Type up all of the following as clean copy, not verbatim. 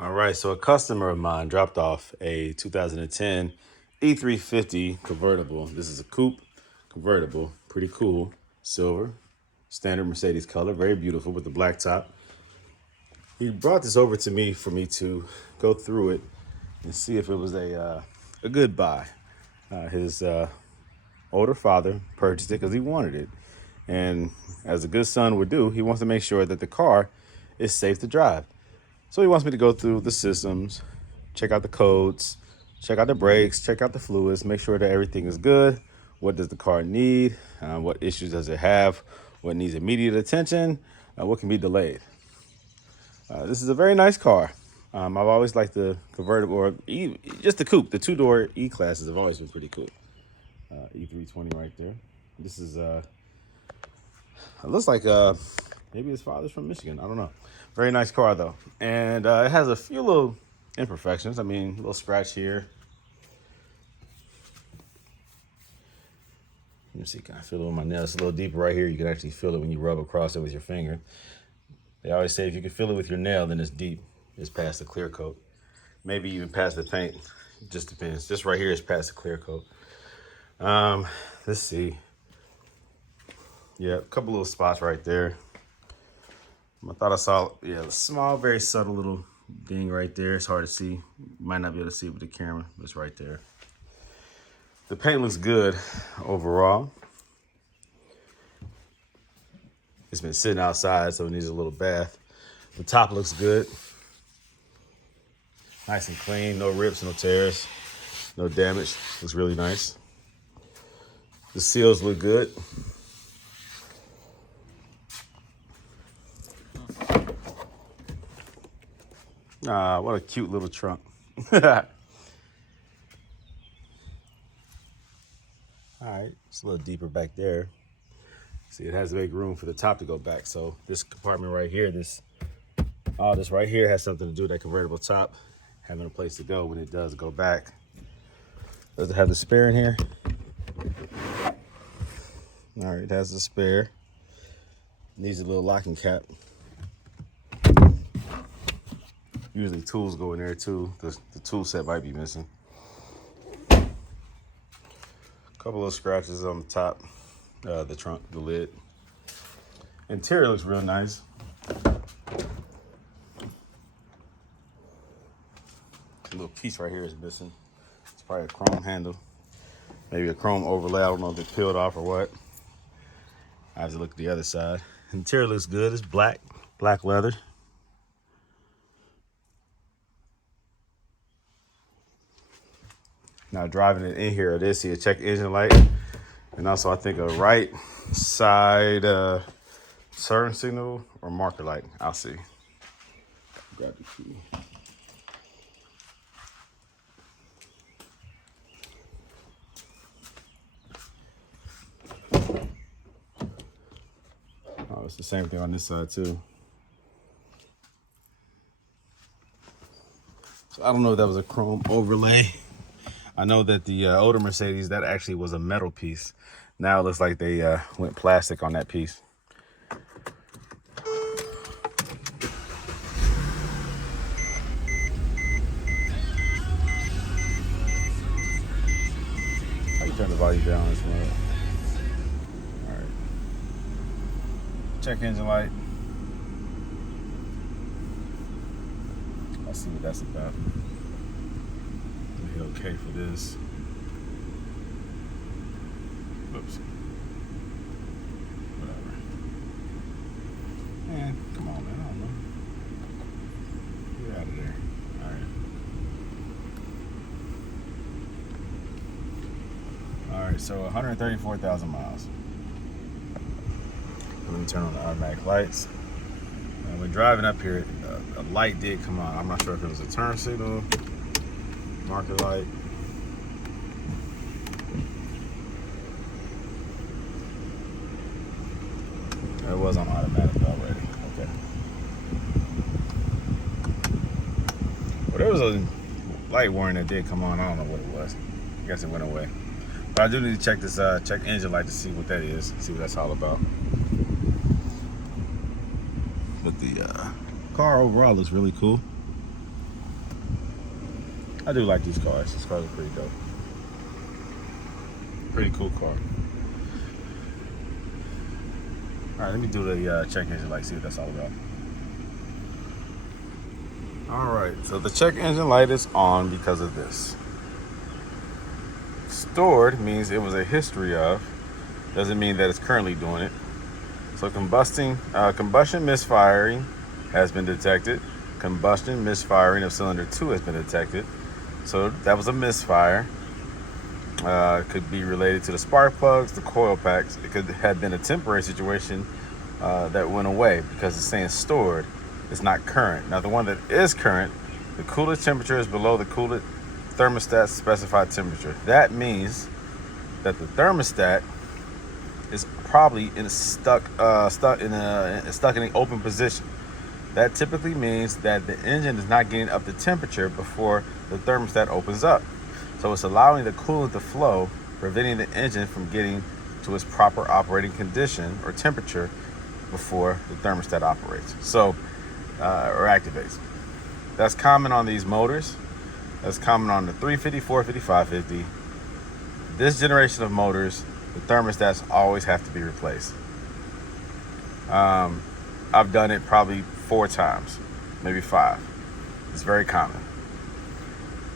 All right, so a customer of mine dropped off a 2010 E350 convertible. This is a coupe convertible, pretty cool, silver, standard Mercedes color, very beautiful with the black top. He brought this over to me for me to go through it and see if it was a good buy. His older father purchased it because he wanted it. And as a good son would do, he wants to make sure that the car is safe to drive. So he wants me to go through the systems, check out the codes, check out the brakes, check out the fluids, make sure that everything is good. What does the car need? What issues does it have? What needs immediate attention? What can be delayed? This is a very nice car. I've always liked the convertible, or just the coupe. The two-door E-classes have always been pretty cool. E320 right there. This is, it looks like maybe his father's from Michigan. I don't know. Very nice car, though. And it has a few little imperfections. I mean, a little scratch here. Let me see, can I feel it with my nail? It's a little deeper right here. You can actually feel it when you rub across it with your finger. They always say if you can feel it with your nail, then it's deep. It's past the clear coat. Maybe even past the paint. It just depends. This right here is past the clear coat. Let's see. Yeah, a couple little spots right there. I thought I saw, a small, very subtle little ding right there. It's hard to see. Might not be able to see it with the camera, but it's right there. The paint looks good overall. It's been sitting outside, so it needs a little bath. The top looks good. Nice and clean, no rips, no tears, no damage. Looks really nice. The seals look good. Ah, what a cute little trunk. All right, it's a little deeper back there. See, it has to make room for the top to go back. So this compartment right here, this right here has something to do with that convertible top having a place to go when it does go back. Does it have the spare in here? All right, it has the spare. Needs a little locking cap. Usually tools go in there too. The tool set might be missing. A couple of scratches on the top, the trunk, the lid. Interior looks real nice. A little piece right here is missing. It's probably a chrome handle. Maybe a chrome overlay. I don't know if it peeled off or what. I have to look at the other side. Interior looks good. It's black leather. Now driving it in here, I did see a check engine light. And also I think a right side turn signal or marker light. I'll see. Grab the key. Oh, it's the same thing on this side too. So I don't know if that was a chrome overlay. I know that the older Mercedes, that actually was a metal piece. Now it looks like they went plastic on that piece. How you turn the volume down on this one? All right. Check engine light. Let's see what that's about. Okay for this. Whoops. Whatever. Man, come on, man. I don't know. Get out of there. All right. All right, so 134,000 miles. Let me turn on the automatic lights. When driving up here, a light did come on. I'm not sure if it was a turn signal. Marker light. It was on automatic already. Okay. Well, there was a light warning that did come on. I don't know what it was. I guess it went away. But I do need to check this check engine light to see what that is, see what that's all about. But the car overall looks really cool. I do like these cars. These cars are pretty dope. Pretty cool car. All right, let me do the check engine light, see what that's all about. All right, so the check engine light is on because of this. Stored means it was a history of, doesn't mean that it's currently doing it. So combustion misfiring has been detected. Combustion misfiring of cylinder 2 has been detected. So that was a misfire. Could be related to the spark plugs, the coil packs. It could have been a temporary situation that went away because it's saying stored. It's not current. Now the one that is current, the coolant temperature is below the coolant thermostat specified temperature. That means that the thermostat is probably stuck in an open position. That typically means that the engine is not getting up to temperature before the thermostat opens up. So it's allowing the coolant to flow, preventing the engine from getting to its proper operating condition or temperature before the thermostat operates. So, or activates. That's common on these motors. That's common on the 350, 450, 550. This generation of motors, the thermostats always have to be replaced. I've done it probably 4 times, maybe 5. It's very common.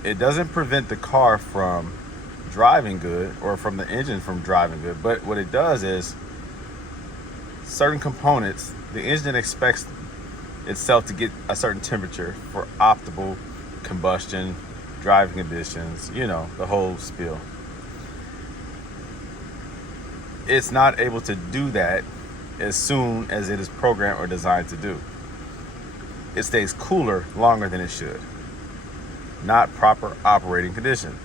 It doesn't prevent the car from driving good or from the engine from driving good, but what it does is certain components, the engine expects itself to get a certain temperature for optimal combustion, driving conditions, you know, the whole spiel. It's not able to do that as soon as it is programmed or designed to do. It stays cooler longer than it should. Not proper operating condition.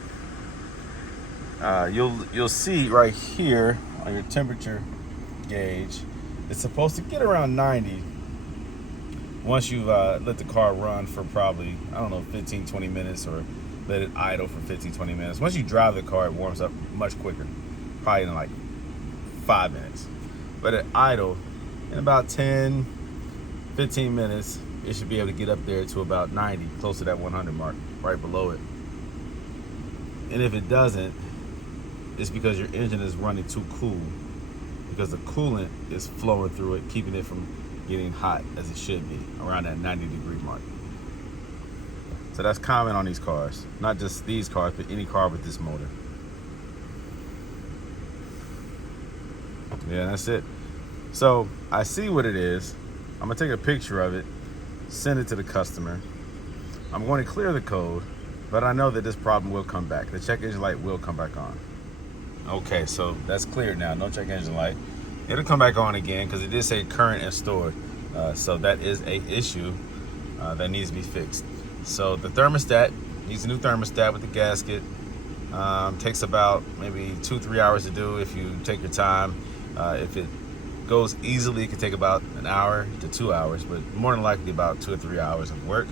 You'll see right here on your temperature gauge, it's supposed to get around 90 once you've let the car run for probably, 15-20 minutes, or let it idle for 15-20 minutes. Once you drive the car, it warms up much quicker, probably in like 5 minutes. But at idle, in about 10-15 minutes, it should be able to get up there to about 90, close to that 100 mark, right below it. And if it doesn't, it's because your engine is running too cool, because the coolant is flowing through it, keeping it from getting hot as it should be, around that 90-degree mark. So that's common on these cars. Not just these cars, but any car with this motor. Yeah, that's it. So I see what it is. I'm gonna take a picture of it, send it to the customer. I'm going to clear the code, but I know that this problem will come back. The check engine light will come back on. Okay, so that's cleared now. No check engine light. It'll come back on again because it did say current and stored. So that is a issue that needs to be fixed. So the thermostat needs a new thermostat with the gasket. Takes about maybe 2-3 hours to do if you take your time. If it goes easily, it can take about an hour to 2 hours, but more than likely about 2 or 3 hours of work,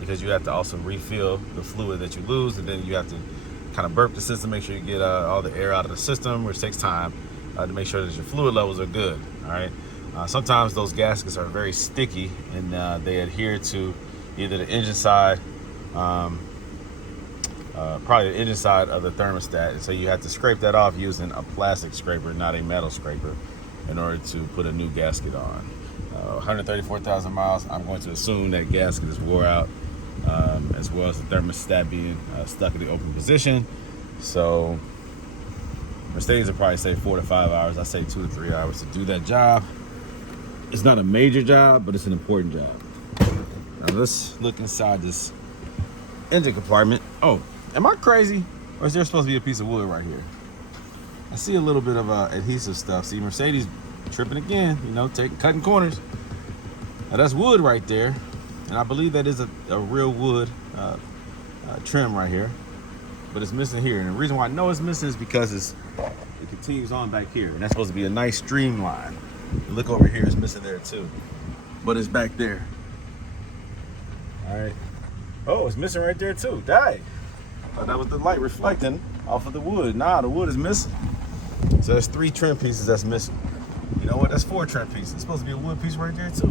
because you have to also refill the fluid that you lose, and then you have to kind of burp the system, make sure you get all the air out of the system, which takes time to make sure that your fluid levels are good. All right. Sometimes those gaskets are very sticky, and they adhere to either the engine side, probably the engine side of the thermostat, and so you have to scrape that off using a plastic scraper, not a metal scraper, in order to put a new gasket on. 134,000 miles, I'm going to assume that gasket is wore out, as well as the thermostat being stuck in the open position. So Mercedes will probably say 4 to 5 hours. I say 2 to 3 hours to do that job. It's not a major job, but it's an important job. Now let's look inside this engine compartment. Oh, am I crazy? Or is there supposed to be a piece of wood right here? I see a little bit of adhesive stuff. See, Mercedes tripping again, cutting corners. Now that's wood right there. And I believe that is a real wood trim right here. But it's missing here. And the reason why I know it's missing is because it continues on back here. And that's supposed to be a nice streamline. You look over here, it's missing there too. But it's back there. All right. Oh, it's missing right there too. Dang. Thought that was the light reflecting off of the wood. Nah, the wood is missing. So there's 3 trim pieces that's missing. You know what? That's 4 trim pieces. It's supposed to be a wood piece right there too.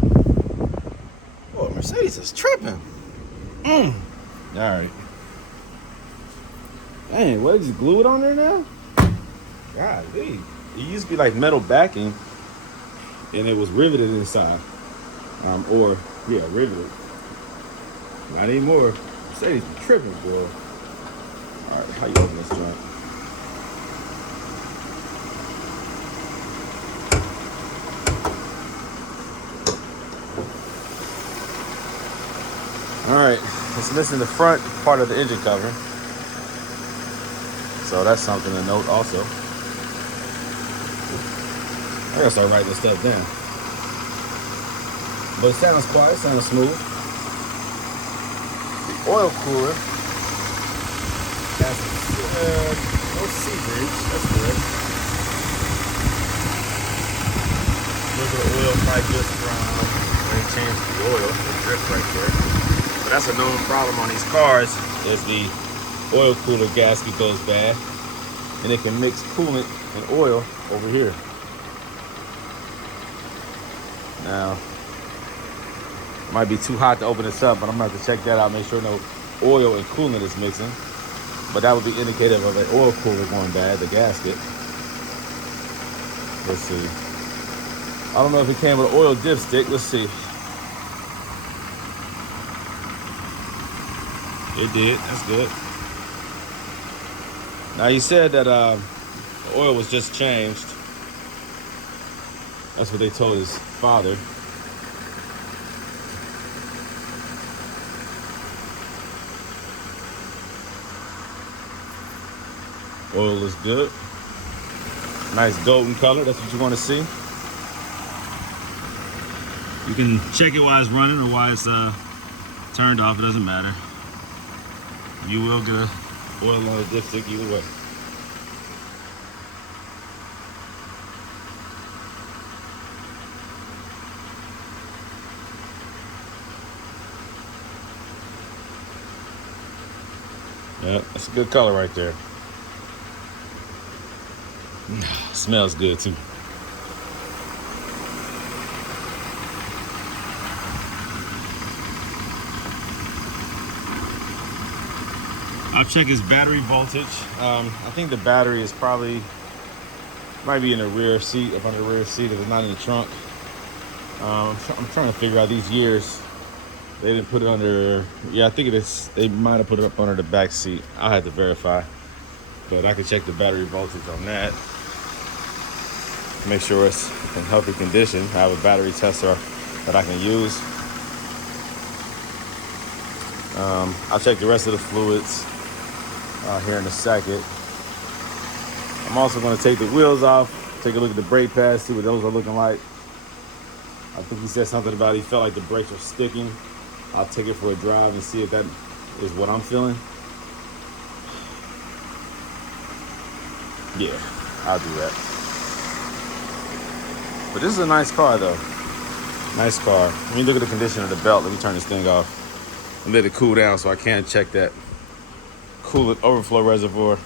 Oh, Mercedes is tripping. All right. Dang, what, just glue it on there now? Golly. It used to be like metal backing and it was riveted inside. Riveted. Not anymore. Mercedes be tripping, bro. All right, how you open this joint? All right, it's missing the front part of the engine cover. So that's something to note also. I gotta start writing this stuff down. But it sounds quiet, it sounds smooth. The oil cooler has no seepage, that's good. A little bit of oil might just from when they changed the oil, the drip right there. But that's a known problem on these cars, is the oil cooler gasket goes bad and it can mix coolant and oil over here. Now, it might be too hot to open this up, but I'm gonna have to check that out, make sure no oil and coolant is mixing. But that would be indicative of an oil cooler going bad, the gasket. Let's see. I don't know if it came with an oil dipstick. Let's see. It did, that's good. Now he said that the oil was just changed. That's what they told his father. Oil is good. Nice golden color, that's what you want to see. You can check it while it's running or while it's turned off, it doesn't matter. You will get a oil on a dipstick either way. Yeah, that's a good color right there. Smells good too. I'll check his battery voltage. I think the battery is might be in the rear seat, up under the rear seat, if it's not in the trunk. I'm trying to figure out these years. They didn't put it under, yeah, I think it is. They might have put it up under the back seat. I'll have to verify, but I can check the battery voltage on that. Make sure it's in healthy condition. I have a battery tester that I can use. I'll check the rest of the fluids here in a second. I'm also going to take the wheels off, take a look at the brake pads, see what those are looking like. I think he said something about he felt like the brakes were sticking. I'll take it for a drive and see if that is what I'm feeling. Yeah, I'll do that. But this is a nice car though. Nice car. Let me look at the condition of the belt. Let me turn this thing off and let it cool down so I can check that coolant overflow reservoir.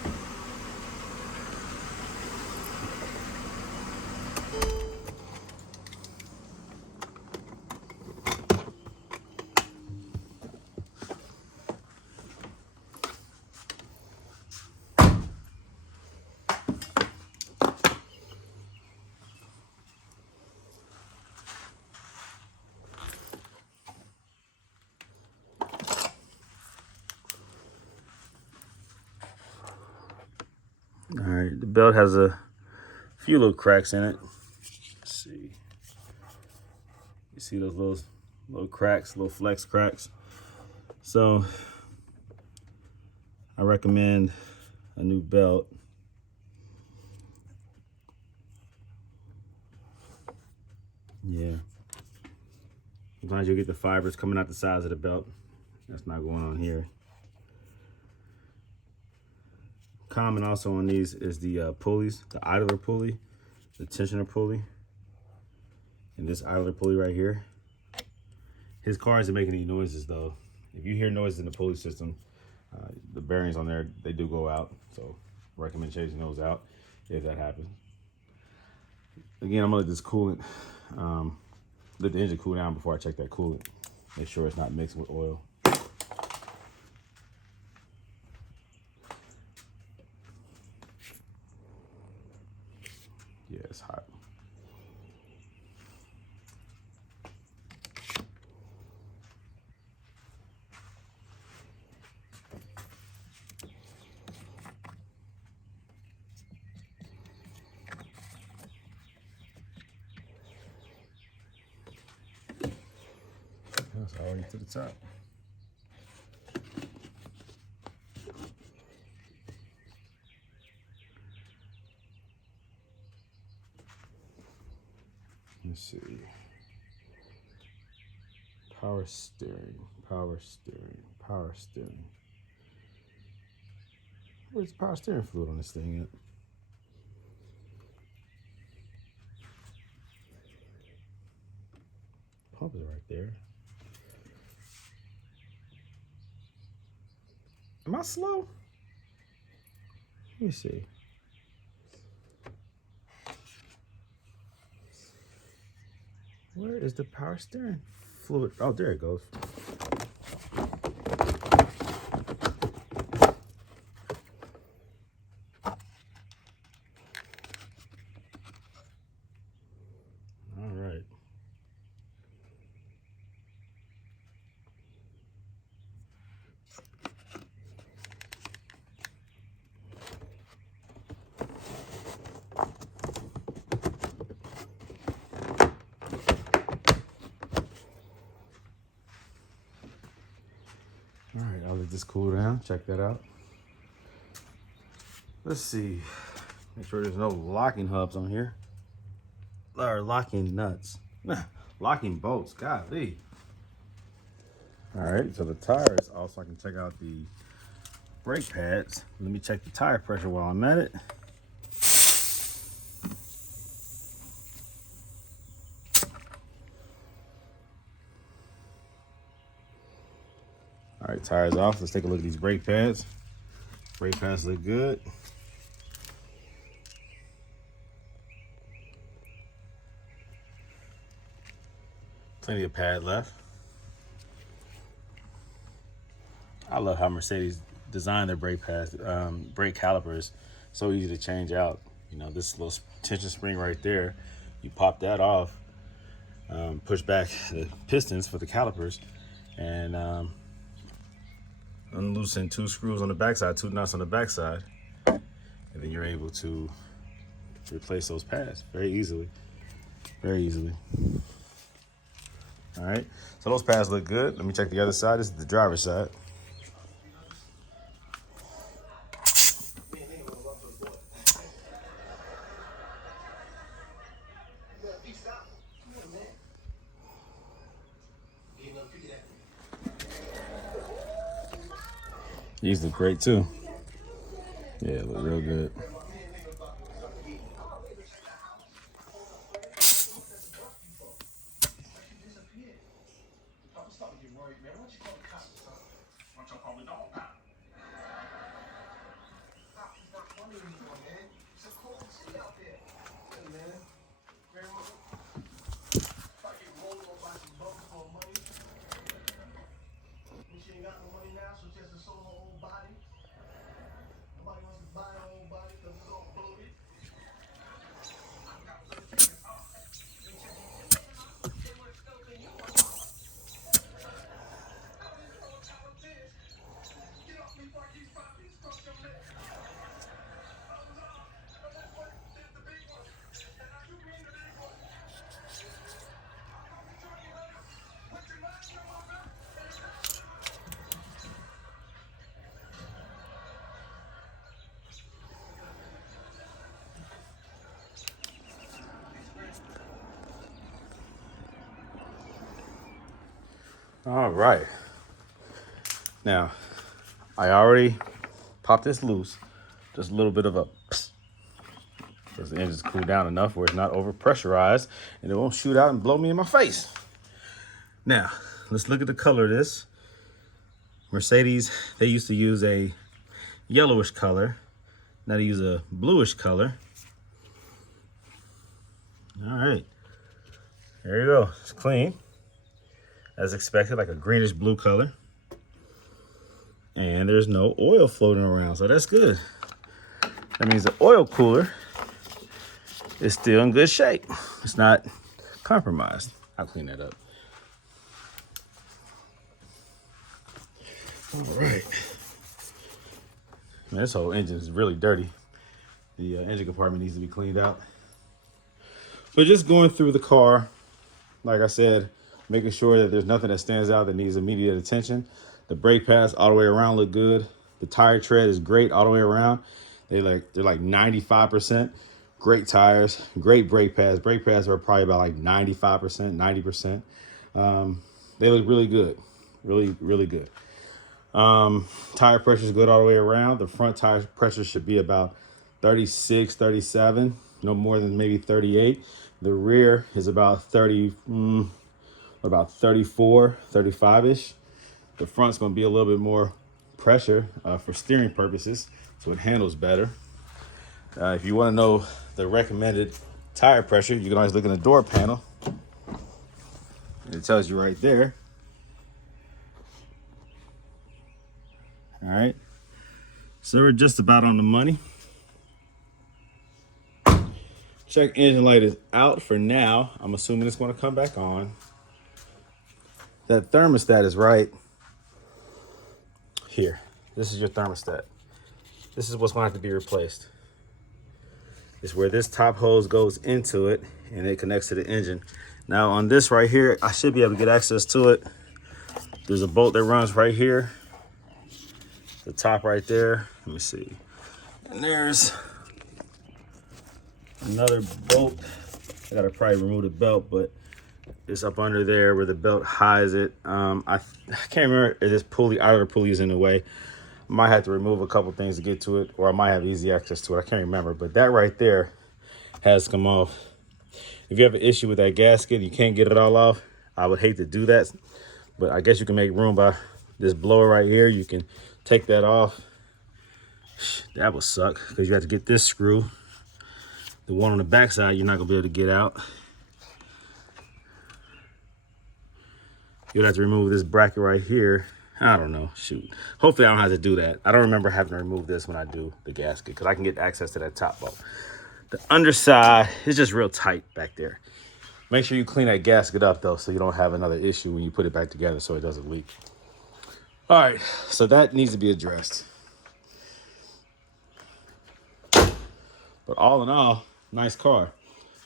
All right, the belt has a few little cracks in it. Let's see. You see those little cracks, little flex cracks. So I recommend a new belt. Yeah. Sometimes you'll get the fibers coming out the sides of the belt. That's not going on here. Common also on these is the pulleys, the idler pulley, the tensioner pulley, and this idler pulley right here. His car isn't making any noises though. If you hear noises in the pulley system, The bearings on there, they do go out, so recommend changing those out if that happens. Again, I'm gonna let this coolant, let the engine cool down before I check that coolant. Make sure it's not mixed with oil. Yeah, it's hot. That's already to the top. Let's see. Power steering, power steering, power steering. Where's the power steering fluid on this thing at? Pump is right there. Am I slow? Let me see. Where is the power steering fluid? Oh, there it goes. All right. All right, I'll let this cool down. Check that out. Let's see. Make sure there's no locking hubs on here. Or locking nuts. Locking bolts. Golly. All right, so the tires. Also, I can check out the brake pads. Let me check the tire pressure while I'm at it. All right, tires off. Let's take a look at these brake pads. Brake pads look good. Plenty of pad left. I love how Mercedes designed their brake pads, brake calipers. So easy to change out. You know, this little tension spring right there, you pop that off, push back the pistons for the calipers, and unloosen 2 screws on the backside, 2 nuts on the backside, and then you're able to replace those pads very easily. Very easily. All right, so those pads look good. Let me check the other side. This is the driver's side. These look great too. Yeah, look real good. All right. Now, I already popped this loose. Just a little bit of a psst, because the engine's cooled down enough where it's not over pressurized and it won't shoot out and blow me in my face. Now, let's look at the color of this. Mercedes, they used to use a yellowish color. Now they use a bluish color. All right, there you go. It's clean, as expected, like a greenish blue color. And there's no oil floating around, so that's good. That means the oil cooler is still in good shape. It's not compromised. I'll clean that up. All right. Man, this whole engine is really dirty. The engine compartment needs to be cleaned out. But just going through the car, like I said, making sure that there's nothing that stands out that needs immediate attention. The brake pads all the way around look good. The tire tread is great all the way around. They're like 95%. Great tires, great brake pads. Brake pads are probably about like 95%, 90%. They look really good, really, really good. Tire pressure is good all the way around. The front tire pressure should be about 36, 37, no more than maybe 38. The rear is about 34, 35-ish. The front's going to be a little bit more pressure for steering purposes, so it handles better. If you want to know the recommended tire pressure, you can always look in the door panel. It tells you right there. All right, so we're just about on the money. Check engine light is out for now. I'm assuming it's going to come back on. That thermostat is right here. This is your thermostat. This is what's going to have to be replaced. It's where this top hose goes into it and it connects to the engine. Now on this right here, I should be able to get access to it. There's a bolt that runs right here. The top right there. Let me see. And there's another bolt. I gotta probably remove the belt, but it's up under there where the belt hides it. I can't remember if this pulley, either pulley is in the way. I might have to remove a couple things to get to it, or I might have easy access to it. I can't remember, but that right there has come off. If you have an issue with that gasket, you can't get it all off, I would hate to do that, but I guess you can make room by this blower right here. You can take that off. That would suck because you have to get this screw. The one on the back side, you're not gonna be able to get out. You'll have to remove this bracket right here. I don't know, shoot. Hopefully I don't have to do that. I don't remember having to remove this when I do the gasket because I can get access to that top bolt. The underside is just real tight back there. Make sure you clean that gasket up though so you don't have another issue when you put it back together so it doesn't leak. All right, so that needs to be addressed. But all in all, nice car.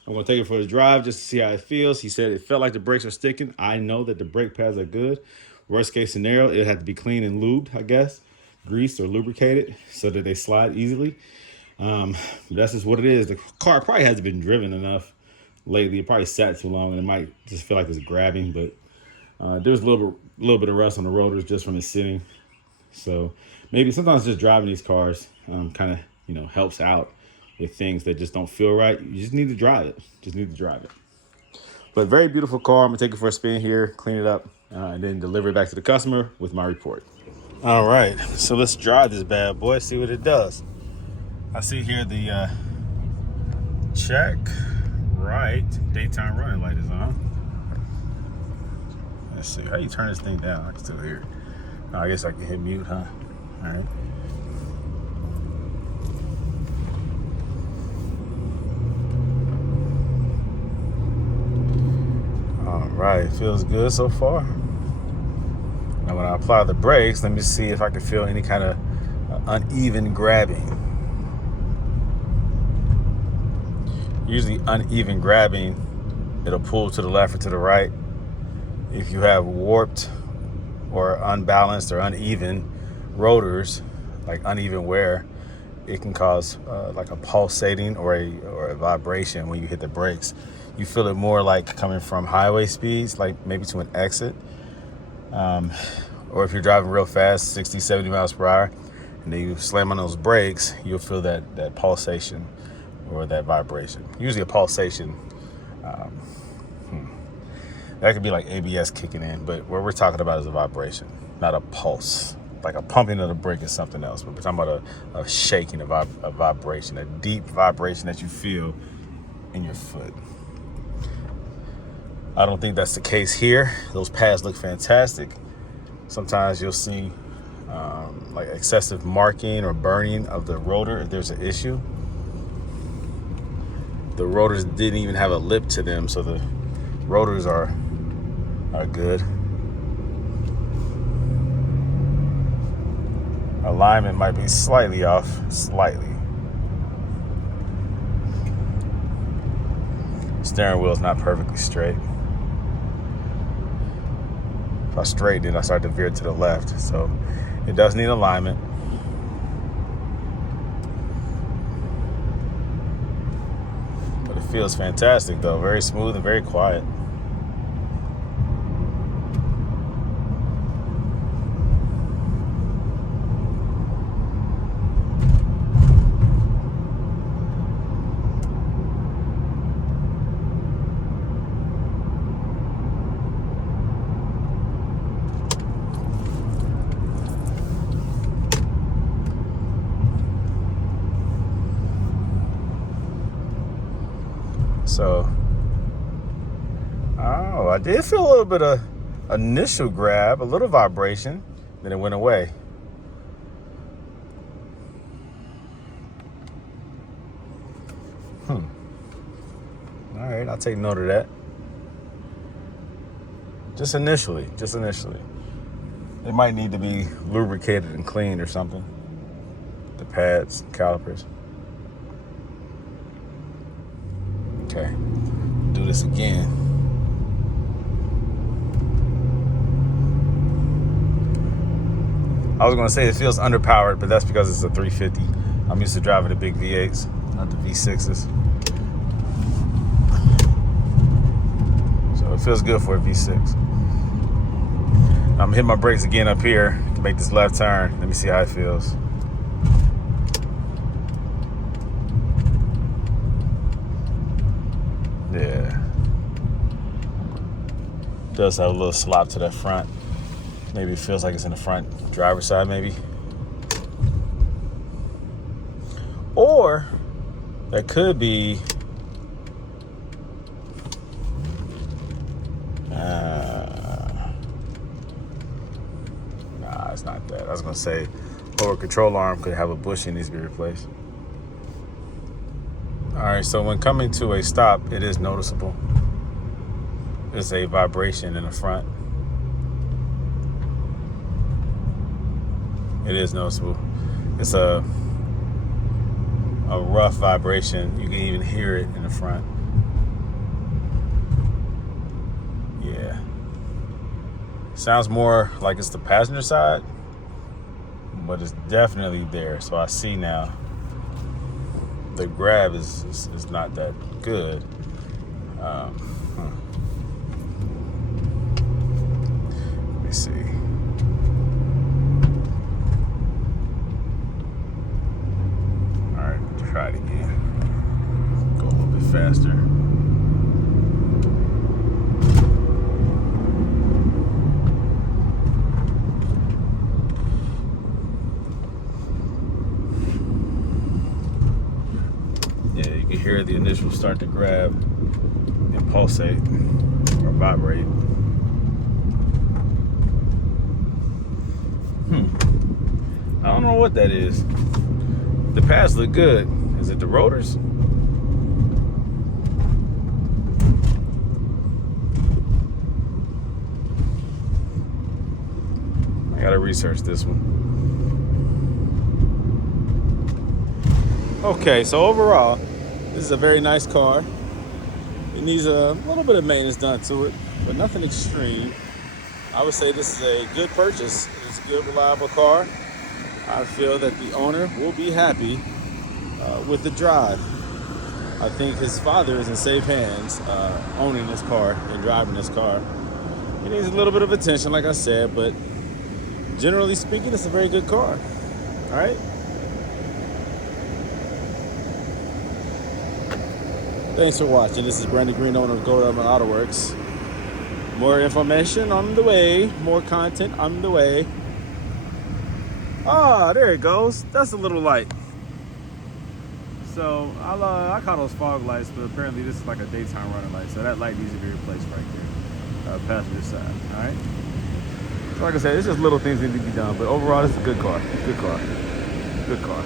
I'm gonna take it for a drive just to see how it feels. He said it felt like the brakes are sticking. I know that the brake pads are good. Worst case scenario, it had to be cleaned and lubed, I guess, greased or lubricated so that they slide easily. That's just what it is. The car probably hasn't been driven enough lately. It probably sat too long and it might just feel like it's grabbing, but there's a little bit of rust on the rotors just from it sitting. So maybe sometimes just driving these cars kind of, helps out with things that just don't feel right. You just need to drive it. But very beautiful car. I'm gonna take it for a spin here, clean it up, and then deliver it back to the customer with my report. All right, so let's drive this bad boy, see what it does. I see here the check right daytime running light is on. Let's see, how you turn this thing down? I can still hear it. Oh, I guess I can hit mute, huh? All right. All right, feels good so far. Now when I apply the brakes, let me see if I can feel any kind of uneven grabbing. Usually uneven grabbing, it'll pull to the left or to the right. If you have warped or unbalanced or uneven rotors, like uneven wear, it can cause like a pulsating or a vibration when you hit the brakes. You feel it more like coming from highway speeds, like maybe to an exit. Or if you're driving real fast, 60, 70 miles per hour, and then you slam on those brakes, you'll feel that pulsation or that vibration. Usually a pulsation, that could be like ABS kicking in, but what we're talking about is a vibration. not a pulse. Like a pumping of the brake is something else, but we're talking about a shaking, a vibration, a deep vibration that you feel in your foot. I don't think that's the case here. Those pads look fantastic. Sometimes you'll see like excessive marking or burning of the rotor if there's an issue. The rotors didn't even have a lip to them, so the rotors are good. Alignment might be slightly off, slightly. Steering wheel's not perfectly straight. If I straighten it, I start to veer to the left, so it does need alignment. But it feels fantastic though, very smooth and very quiet. So, I did feel a little bit of initial grab, a little vibration, then it went away. All right, I'll take note of that. Just initially. It might need to be lubricated and cleaned or something. The pads, calipers. Okay, do this again. I was gonna say it feels underpowered, but that's because it's a 350. I'm used to driving the big V8s, not the V6s. So it feels good for a V6. I'm gonna hit my brakes again up here to make this left turn. Let me see how it feels. Yeah. Does have a little slop to that front. Maybe it feels like it's in the front driver's side, maybe. Or that could be nah, it's not that. I was gonna say lower control arm could have a bushing needs to be replaced. All right, so when coming to a stop, it is noticeable. There's a vibration in the front. It is noticeable. It's a rough vibration. You can even hear it in the front. Yeah. Sounds more like it's the passenger side, but it's definitely there. So I see now. The grab is not that good. Let me see. All right, try it again. Go a little bit faster. Hear the initial start to grab and pulsate or vibrate. I don't know what that is. The pads look good. Is it the rotors? I gotta research this one. Okay, so overall, this is a very nice car. It needs a little bit of maintenance done to it, but nothing extreme. I would say this is a good purchase. It's a good, reliable car. I feel that the owner will be happy with the drive. I think his father is in safe hands owning this car and driving this car. It needs a little bit of attention, like I said, but generally speaking, it's a very good car. All right? Thanks for watching. This is Brandon Green, owner of Autoworks. More information on the way. More content on the way. Ah, there it goes. That's a little light. So I call those fog lights, but apparently this is like a daytime running light. So that light needs to be replaced right there, passenger side. All right. So like I said, it's just little things that need to be done. But overall, it's a good car. Good car. Good car.